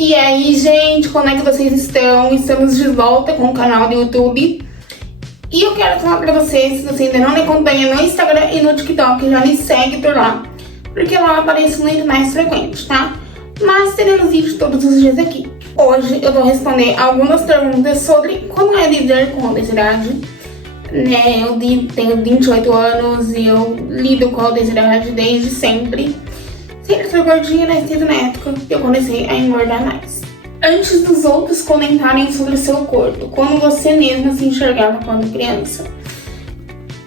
E aí, gente, como é que vocês estão? Estamos de volta com o canal do YouTube. E eu quero falar pra vocês, se você ainda não me acompanha no Instagram e no TikTok, já me segue por lá, porque lá eu apareço muito mais frequente, tá? Mas teremos vídeos todos os dias aqui. Hoje eu vou responder algumas perguntas sobre como é viver com obesidade. Eu tenho 28 anos e eu lido com a obesidade desde sempre. Sempre fui gordinha, né? Desde na época que eu comecei a engordar mais. Antes dos outros comentarem sobre o seu corpo, como você mesma se enxergava quando criança.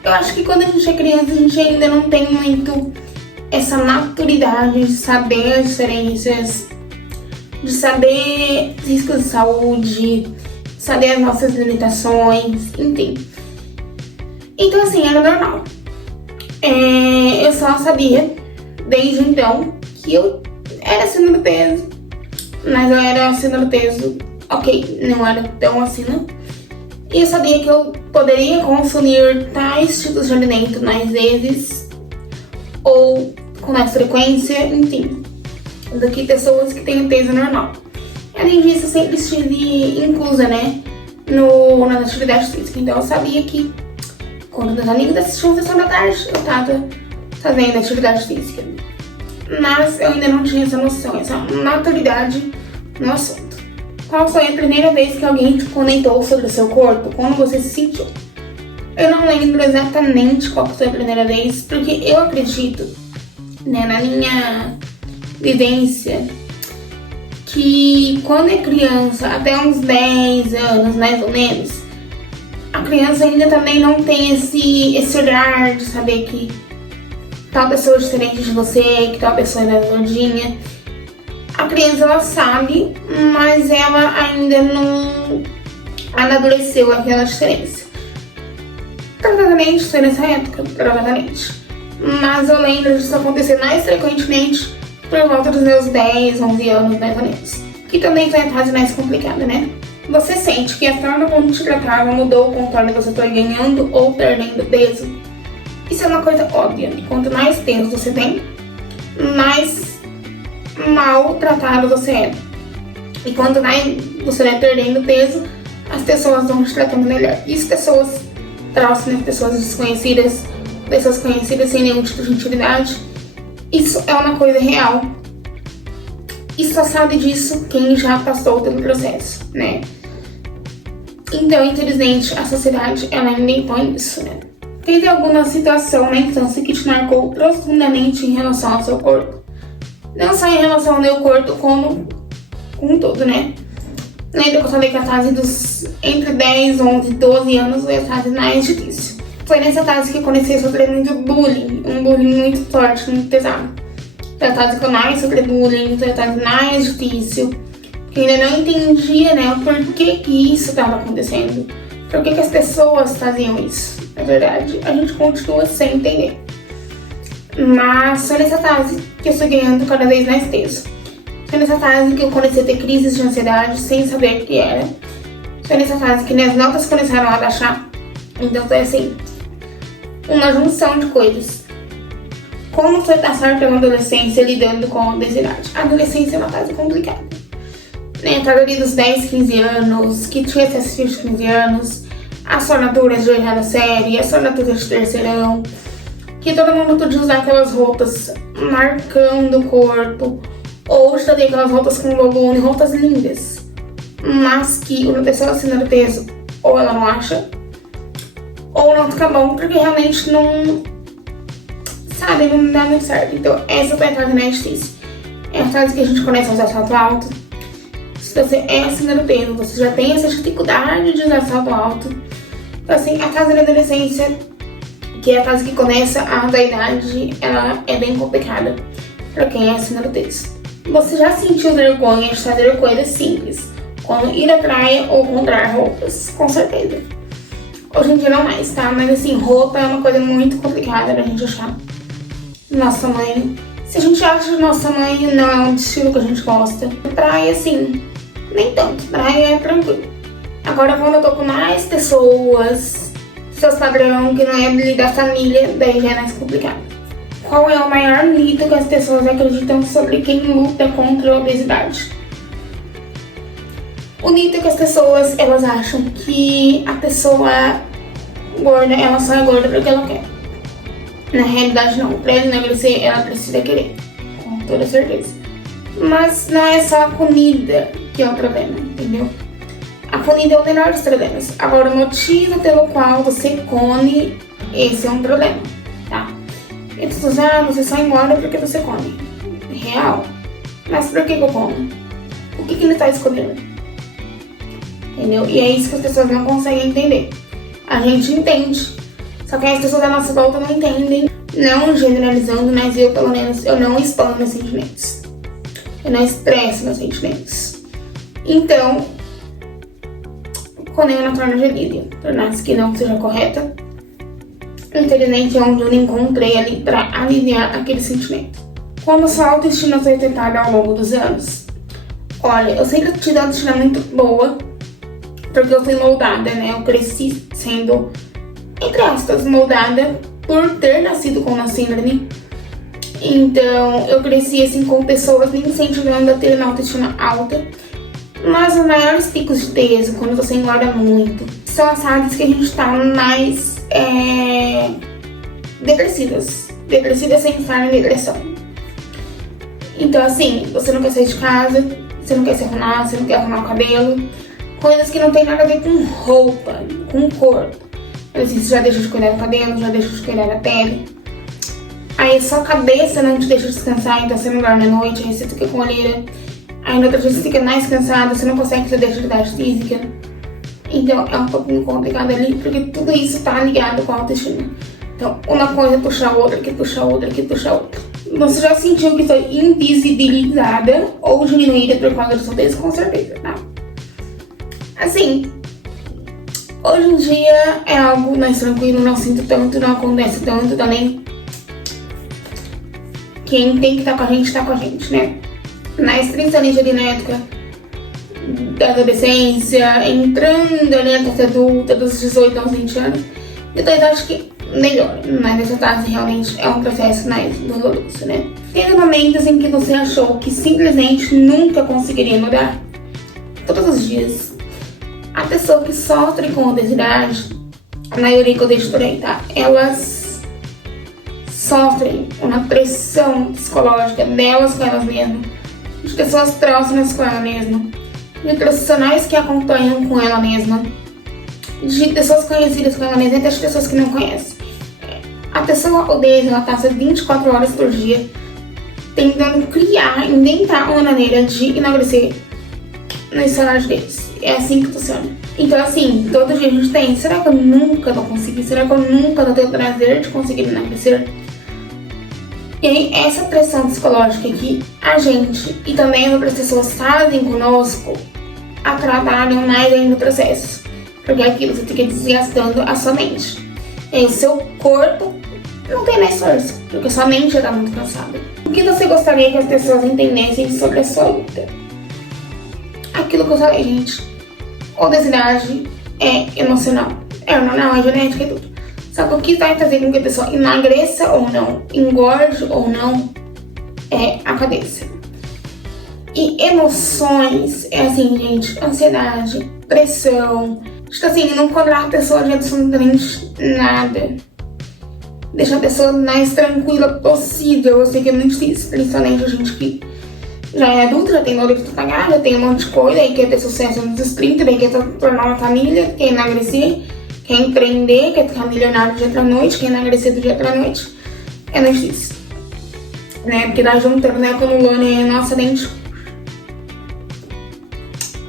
Eu acho que quando a gente é criança, a gente ainda não tem muito essa maturidade de saber as diferenças, de saber riscos de saúde, saber as nossas limitações, enfim. Então assim, era normal. Eu só sabia, desde então, que eu era acima do peso. Mas eu era acima do peso, ok, não era tão acima. E eu sabia que eu poderia consumir tais tipos de alimento mais vezes, ou com mais frequência, enfim, do que pessoas que têm peso normal. Além disso, eu sempre estive inclusa, né, na atividade física. Então eu sabia que quando meus amigos assistiam a sessão da tarde, eu tava fazendo atividade física. Mas eu ainda não tinha essa noção, essa maturidade no assunto. Qual foi a primeira vez que alguém te comentou sobre o seu corpo? Como você se sentiu? Eu não lembro exatamente qual foi a primeira vez, porque eu acredito, né, na minha vivência, que quando é criança, até uns 10 anos mais ou menos, a criança ainda também não tem esse olhar de saber que tal pessoa é diferente de você, que tal pessoa é gordinha. A criança, ela sabe, mas ela ainda não amadureceu aquela diferença. Provavelmente foi nessa época, provavelmente. Mas eu lembro disso acontecer mais frequentemente por volta dos meus 10, 11 anos, mais ou menos. Que também foi a fase mais complicada, né? Você sente que a forma como te tratava mudou conforme você foi ganhando ou perdendo peso? Isso é uma coisa óbvia. Quanto mais peso você tem, mais mal tratado você é. E quanto mais você vai perdendo peso, as pessoas vão te tratando melhor. Isso, pessoas próximas, pessoas desconhecidas, pessoas conhecidas sem nenhum tipo de intimidade, isso é uma coisa real. E só sabe disso quem já passou pelo processo, né? Então, infelizmente, a sociedade, ela ainda impõe isso, né? Teve alguma situação na infância que te marcou profundamente em relação ao seu corpo? Não só em relação ao meu corpo, como com todo, né? Lembra que eu falei que a fase dos entre 10, 11 e 12 anos foi a fase mais difícil. Foi nessa fase que eu comecei a sofrer muito bullying, um bullying muito forte, muito pesado. Foi a fase que eu mais sofri bullying, foi a fase mais difícil. Porque eu ainda não entendia, né, o porquê que isso estava acontecendo. Por que as pessoas faziam isso? Na verdade, a gente continua sem entender. Mas foi nessa fase que eu fui ganhando cada vez mais peso. Foi nessa fase que eu comecei a ter crises de ansiedade sem saber o que era. Foi nessa fase que minhas notas começaram a baixar. Então foi assim, uma junção de coisas. Como foi passar pela adolescência lidando com a obesidade? A adolescência é uma fase complicada. A fase ali dos 10, 15 anos, que tinha esses filhos de 15 anos, as formaturas de oitava série, as formaturas de terceirão, que todo mundo podia usar aquelas roupas marcando o corpo, ou também aquelas roupas com volume, roupas lindas, mas que uma pessoa acima do peso, ou ela não acha, ou não fica bom, porque realmente não, sabe, não dá muito certo. Então essa foi a fase mais difícil. É a fase que a gente começa a usar salto alto. Se você é acima do peso, você já tem essa dificuldade de usar salto alto. Então assim, a fase da adolescência, que é a fase que começa a vaidade, ela é bem complicada para quem é acima do peso. Você já sentiu vergonha de fazer coisas simples, como ir à praia ou comprar roupas? Com certeza. Hoje em dia não mais, tá? Mas assim, roupa é uma coisa muito complicada da gente achar. Nosso tamanho. Se a gente acha que nosso tamanho não é um estilo que a gente gosta, praia, assim, nem tanto. Praia é tranquilo. Agora, quando eu tô com mais pessoas, seus padrão que não é ali da família, daí já é mais complicado. Qual é o maior mito que as pessoas acreditam sobre quem luta contra a obesidade? O mito é que as pessoas, elas acham que a pessoa gorda, ela só é gorda porque ela quer. Na realidade não, pra ela emagrecer, ela precisa querer, com toda certeza. Mas não é só a comida que é o problema, entendeu? A comida é o menor dos problemas. Agora, o motivo pelo qual você come, esse é um problema, tá? E tu você só engorda porque você come. Real. Mas por que eu como? O que ele tá escolhendo? Entendeu? E é isso que as pessoas não conseguem entender. A gente entende, só que as pessoas à nossa volta não entendem. Não generalizando, mas eu, pelo menos, eu não exponho meus sentimentos. Eu não expresso meus sentimentos. Então, quando eu não torno gelida, tornar-se que não seja correta, infelizmente é onde eu me encontrei ali para aliviar aquele sentimento. Como sua autoestima foi afetada ao longo dos anos? Olha, eu sempre tive uma autoestima muito boa, porque eu fui moldada, né? Eu cresci sendo, entre aspas, moldada por ter nascido com uma síndrome. Então, eu cresci assim com pessoas me incentivando a ter uma autoestima alta. Mas os maiores picos de peso, quando você engorda muito, são as fases que a gente tá mais depressivas. Depressivas sem estar em depressão. Então, assim, você não quer sair de casa, você não quer se arrumar, você não quer arrumar o cabelo. Coisas que não tem nada a ver com roupa, com corpo. Assim, você já deixa de cuidar do cabelo, já deixa de cuidar da pele. Aí sua cabeça não te deixa descansar, então você não dorme à noite, aí você fica com olheira. Aí no outro dia você fica mais cansada, você não consegue fazer atividade física. Então é um pouquinho complicado ali, porque tudo isso tá ligado com a autoestima. Então uma coisa puxa a outra, que puxa a outra, que puxa a outra. Você já sentiu que foi invisibilizada ou diminuída por causa do seu peso? Com certeza, tá? Assim, hoje em dia é algo mais tranquilo, não sinto tanto, não acontece tanto também. Quem tem que estar com a gente, tá com a gente, né? Nas 30 anos ali na época da adolescência, entrando ali na fase adulta, dos 18 aos 20 anos, então eu acho que melhor, mas nessa fase realmente é um processo mais doloroso, né? Teve momentos em que você achou que simplesmente nunca conseguiria mudar? Todos os dias. A pessoa que sofre com obesidade, a maioria que eu deixo por aí, tá? Elas sofrem uma pressão psicológica delas com elas mesmas, de pessoas próximas com ela mesma, de profissionais que acompanham com ela mesma, de pessoas conhecidas com ela mesma e até de pessoas que não conhecem. A pessoa obesa, ela passa 24 horas por dia tentando inventar uma maneira de emagrecer no estágio deles. É assim que funciona. Então assim, todo dia a gente tem, será que eu nunca vou conseguir? Será que eu nunca vou ter o prazer de conseguir emagrecer? E aí, essa pressão psicológica que a gente e também outras pessoas fazem conosco atrapalham mais ainda o processo. Porque aquilo você fica desgastando a sua mente. E aí, o seu corpo não tem mais força, porque a sua mente já está muito cansada. O que você gostaria que as pessoas entendessem sobre a sua luta? Aquilo que eu falei, gente. Obesidade é emocional. É hormonal, é genética, é tudo. Só que o que vai fazer com que a pessoa emagreça ou não, engorde ou não, é a cabeça. E emoções, é assim, gente, ansiedade, pressão, tipo assim, não cobrar a pessoa de absolutamente nada. Deixa a pessoa mais tranquila possível. Eu sei que é muito difícil, principalmente a gente que já é adulta, já tem boleto pra pagar, já tem um monte de coisa, aí quer ter sucesso nos 30, aí quer formar uma família, quer emagrecer, quer empreender, quer ficar milionário do dia pra noite, quer emagrecer do dia pra noite. É muito difícil, né? Porque dá juntando, né, acumulando e nossa dente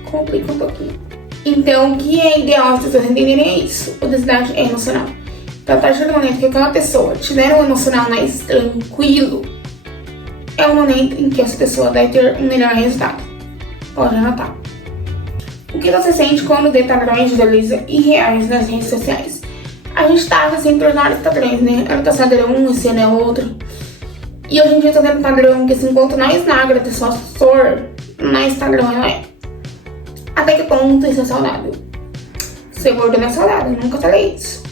complica um pouquinho. Então, o que é ideal as pessoas entenderem é isso. Obesidade é emocional. Então, a partir do momento que aquela pessoa tiver um emocional mais tranquilo, é o momento em que essa pessoa vai ter um melhor resultado. Pode anotar. O que você sente quando vê padrões de beleza irreais nas redes sociais? A gente tava sempre por vários padrões, né? Ano passado era um, esse ano é outro. E hoje em dia eu tô vendo padrão que assim, quanto mais magra a pessoa for, mais padrão ela é. Até que ponto isso é saudável? Ser gordo não é saudável, nunca falei isso.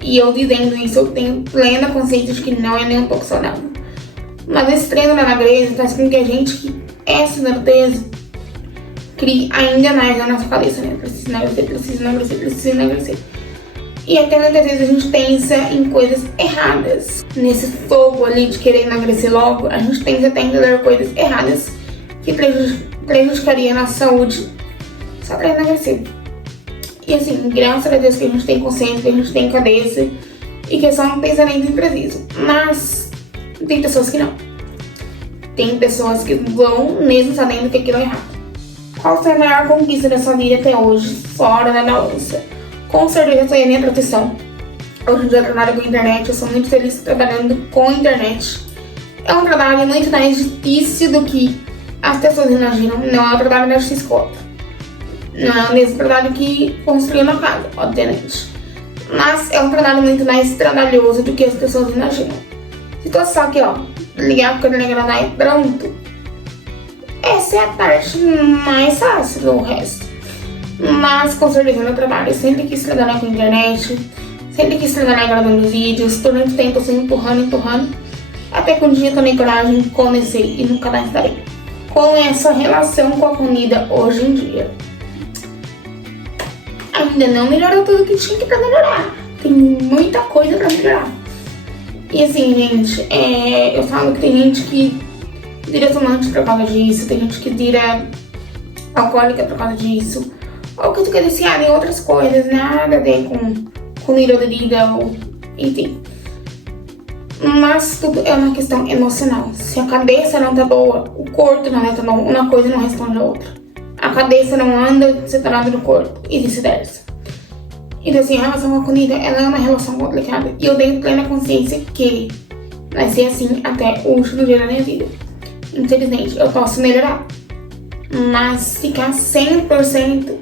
E eu dizendo isso, eu tenho plena consciência de que não é nem um pouco saudável. Mas esse treino na magreza faz com que a gente que é acima do peso crie ainda mais na nossa cabeça, né? Preciso emagrecer, preciso emagrecer, preciso emagrecer. E até muitas vezes a gente pensa em coisas erradas. Nesse fogo ali de querer emagrecer logo, a gente pensa até em fazer coisas erradas que prejudicaria a nossa saúde só pra emagrecer. E assim, graças a Deus que a gente tem consciência, que a gente tem cabeça e que é só um pensamento impreciso. Mas tem pessoas que não. Tem pessoas que vão mesmo sabendo que aquilo é errado. Qual foi a maior conquista da sua vida até hoje, fora da balança? Com certeza foi a minha proteção. Hoje em dia eu trabalho com internet, eu sou muito feliz trabalhando com internet. É um trabalho muito mais difícil do que as pessoas imaginam. Não é um trabalho mais difícil que outro. Não é o mesmo trabalho que construir uma casa, obviamente. Mas é um trabalho muito mais trabalhoso do que as pessoas imaginam. Se tu só aqui, ó, ligar a câmera, gravar e pronto. Essa é a parte mais fácil do resto. Mas com certeza meu trabalho, eu sempre quis trabalhar com internet, sempre quis trabalhar gravando vídeos, por muito tempo assim, empurrando, até que um dia tomei coragem, comecei e nunca mais parei. Qual é a sua relação com a comida hoje em dia? Ainda não melhorou tudo que tinha que pra melhorar, tem muita coisa pra melhorar. E assim, gente, eu falo que tem gente que vira fumante por causa disso, tem gente que vira alcoólica por causa disso, ou que fica viciada em outras coisas, nada a ver com comida ou bebida, ou enfim. Mas tudo é uma questão emocional. Se a cabeça não tá boa, o corpo não tá bom, uma coisa não responde a outra. A cabeça não anda separada do corpo e vice-versa. Então assim, a relação com a comida, ela é uma relação complicada. E eu tenho plena consciência que vai ser assim até o último dia da minha vida. Infelizmente, eu posso melhorar, mas ficar 100%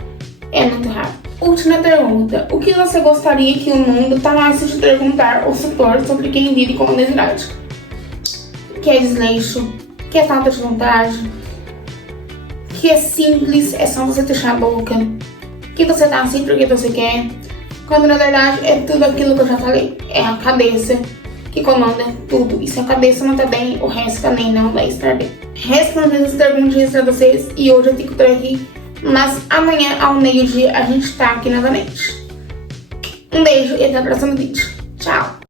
é muito raro. Última pergunta. O que você gostaria que o mundo parasse de perguntar ou supor sobre quem vive com obesidade? Que é desleixo, que é falta de vontade, que é simples, é só você fechar a boca, que você tá assim porque você quer, quando na verdade é tudo aquilo que eu já falei. É a cabeça que comanda tudo. E se a cabeça não tá bem, o resto também não vai estar bem. Respondendo as perguntinhas pra vocês e hoje eu fico por aqui. Mas amanhã ao meio-dia a gente tá aqui novamente. Um beijo e até o próximo vídeo. Tchau!